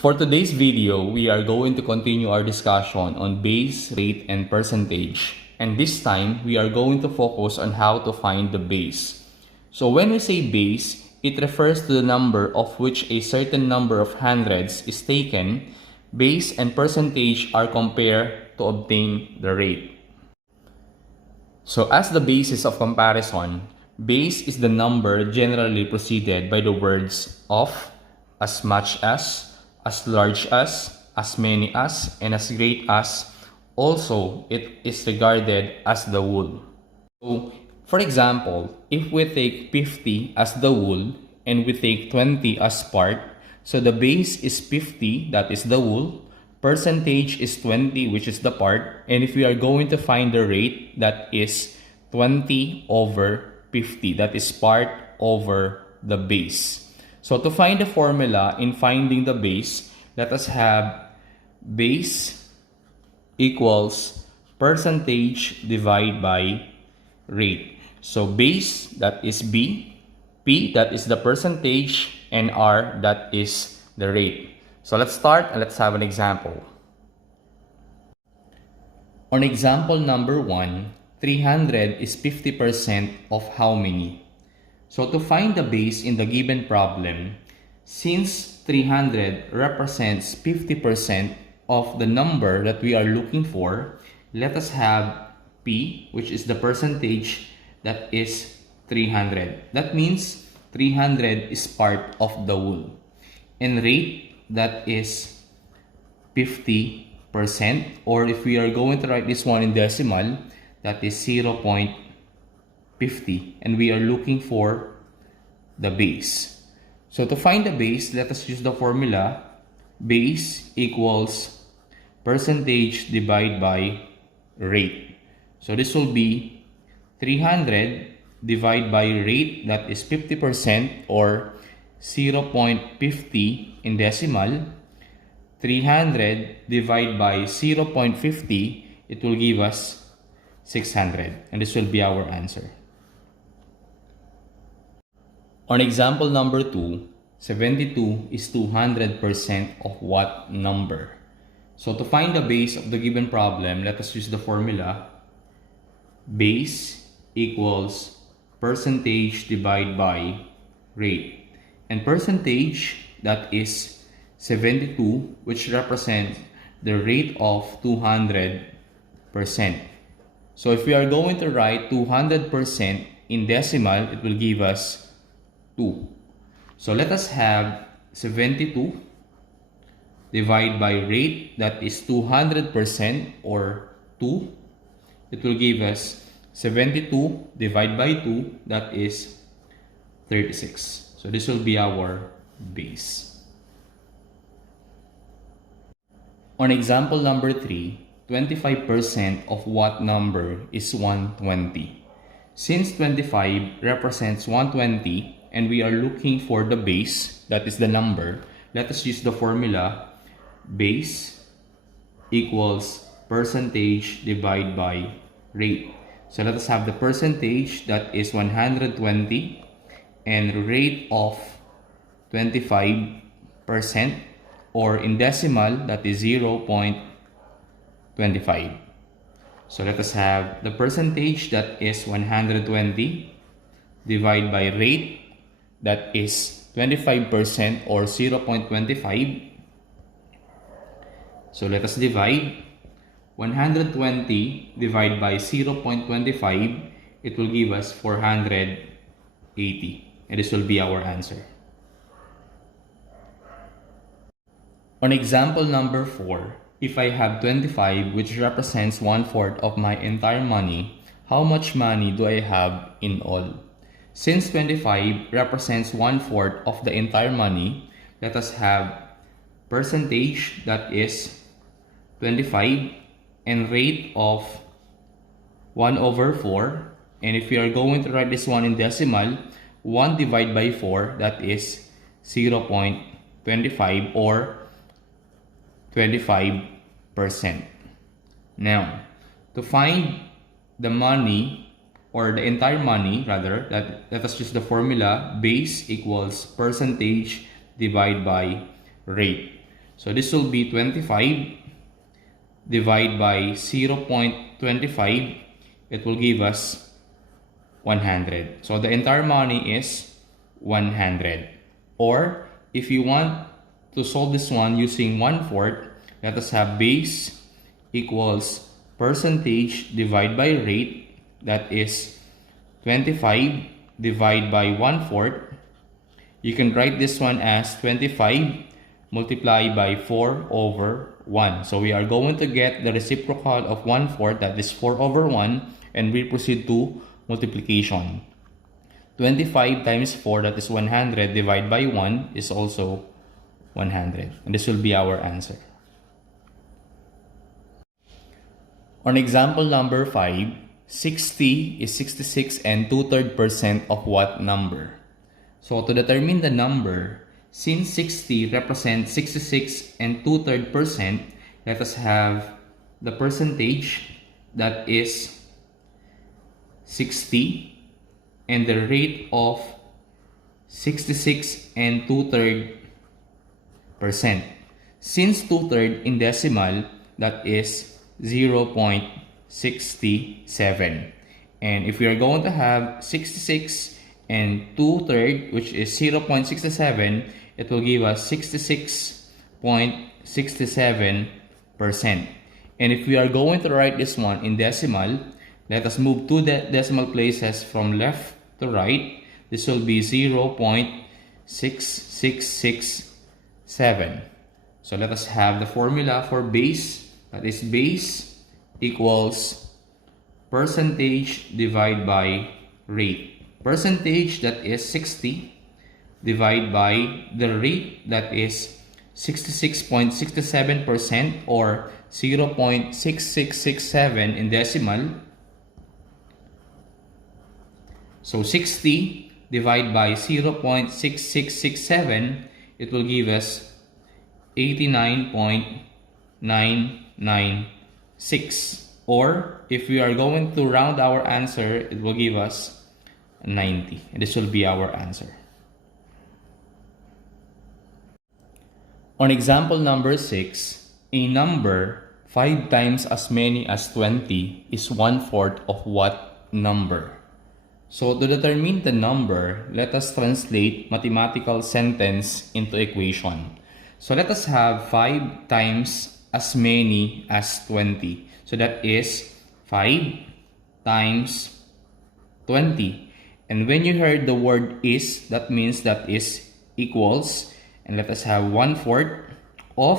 For today's video, we are going to continue our discussion on base, rate, and percentage. And this time, we are going to focus on how to find the base. So when we say base, it refers to the number of which a certain number of hundreds is taken. Base and percentage are compared to obtain the rate. So as the basis of comparison, base is the number generally preceded by the words of, as much as large as many as, and as great as. Also, it is regarded as the whole. So, for example, if we take 50 as the whole and we take 20 as part, so the base is 50, that is the whole, percentage is 20, which is the part, and if we are going to find the rate, that is 20 over 50, that is part over the base. So to find the formula in finding the base, let us have base equals percentage divided by rate. So base, that is B, P, that is the percentage, and R, that is the rate. So let's start and let's have an example. On example number 1, 300 is 50% of how many? So to find the base in the given problem, since 300 represents 50% of the number that we are looking for, let us have P, which is the percentage, that is 300. That means 300 is part of the whole. And rate, that is 50%, or if we are going to write this one in decimal, that is 0.50, and we are looking for the base. So to find the base, let us use the formula base equals percentage divided by rate. So this will be 300 divided by rate, that is 50%, or 0.50 in decimal. 300 divided by 0.50, it will give us 600, and this will be our answer. On example number 2, 72 is 200% of what number? So to find the base of the given problem, let us use the formula base equals percentage divided by rate. And percentage, that is 72, which represents the rate of 200%. So if we are going to write 200% in decimal, it will give us 2. So let us have 72 divided by rate, that is 200%, or 2. It will give us 72 divided by 2, that is 36. So this will be our base. On example number 3, 25% of what number is 120? Since 25 represents 120 and we are looking for the base, that is the number, let us use the formula base equals percentage divided by rate. So let us have the percentage, that is 120, and rate of 25%, or in decimal, that is 0.25. So let us have the percentage, that is 120, divided by rate, that is 25%, or 0.25. So let us divide 120 divided by 0.25, it will give us 480, and this will be our answer. On example number 4, if I have 25, which represents 1/4 of my entire money, how much money do I have in all? Since 25 represents 1/4 of the entire money, let us have percentage, that is 25, and rate of 1/4. And if we are going to write this one in decimal, 1 divided by 4, that is 0.25, or 25%. Now, to find the money, or the entire money rather, let us use the formula base equals percentage divided by rate. So this will be 25 divided by 0.25. It will give us 100. So the entire money is 100. Or if you want to solve this one using 1/4, let us have base equals percentage divided by rate. That is 25 divided by 1/4. You can write this one as 25 multiplied by 4 over 1. So we are going to get the reciprocal of 1/4, that is 4 over 1, and we proceed to multiplication. 25 times 4, that is 100, divided by 1 is also 100. And this will be our answer. On example number 5, 60 is 66 and 2/3% of what number? So to determine the number, since 60 represents 66 and 2/3%, let us have the percentage, that is 60, and the rate of 66 and 2/3%. Since 2/3 in decimal, that is 0.67. And if we are going to have 66 and 2/3, which is 0.67, it will give us 66.67%. And if we are going to write this one in decimal, let us move two decimal places from left to right. This will be 0.6667. So let us have the formula for base. That is base equals percentage divided by rate. Percentage, that is 60, divided by the rate, that is 66.67%, or 0.6667 in decimal. So 60 divided by 0.6667, it will give us 89.996. Or if we are going to round our answer, it will give us 90. And this will be our answer. On example number 6, a number 5 times as many as 20 is 1/4 of what number? So to determine the number, let us translate mathematical sentence into equation. So let us have 5 times as many as 20. So that is 5 times 20. And when you heard the word is, that means that is equals. And let us have 1/4 of,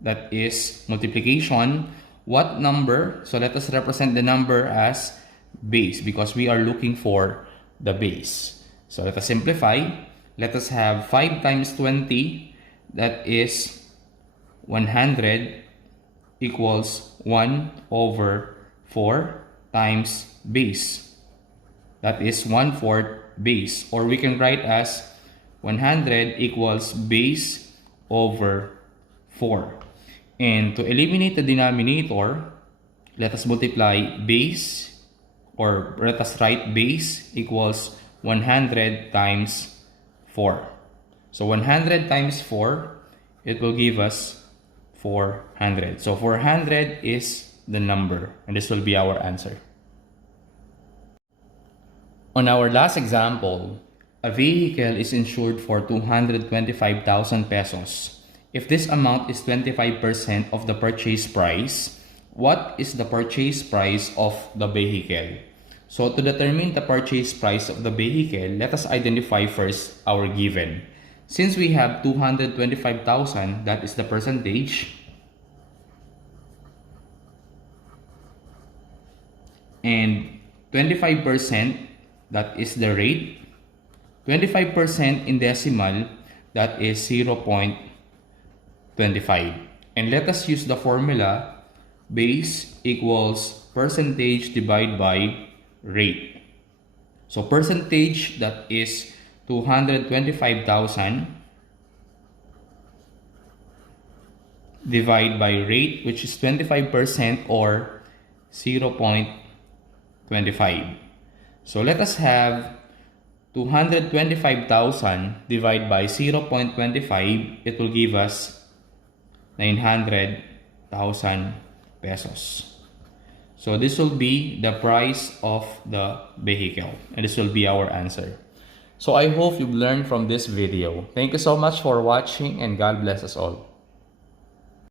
that is multiplication. What number? So let us represent the number as base, because we are looking for the base. So let us simplify. Let us have 5 times 20, that is 100, equals 1/4 times base. That is 1/4 base. Or we can write as 100 equals base over 4. And to eliminate the denominator, let us multiply base, or let us write base equals 100 times 4. So 100 times 4, it will give us 400. So 400 is the number, and this will be our answer. On our last example, a vehicle is insured for 225,000 pesos. If this amount is 25% of the purchase price, what is the purchase price of the vehicle? So to determine the purchase price of the vehicle, let us identify first our given. Since we have 225,000, that is the percentage, and 25%, that is the rate. 25% in decimal, that is 0.25. And let us use the formula base equals percentage divided by rate. So percentage, that is 225,000 divided by rate, which is 25%, or 0.25. So let us have 225,000 divided by 0.25. It will give us 900,000 pesos. So this will be the price of the vehicle, and this will be our answer. So I hope you've learned from this video. Thank you so much for watching, and God bless us all.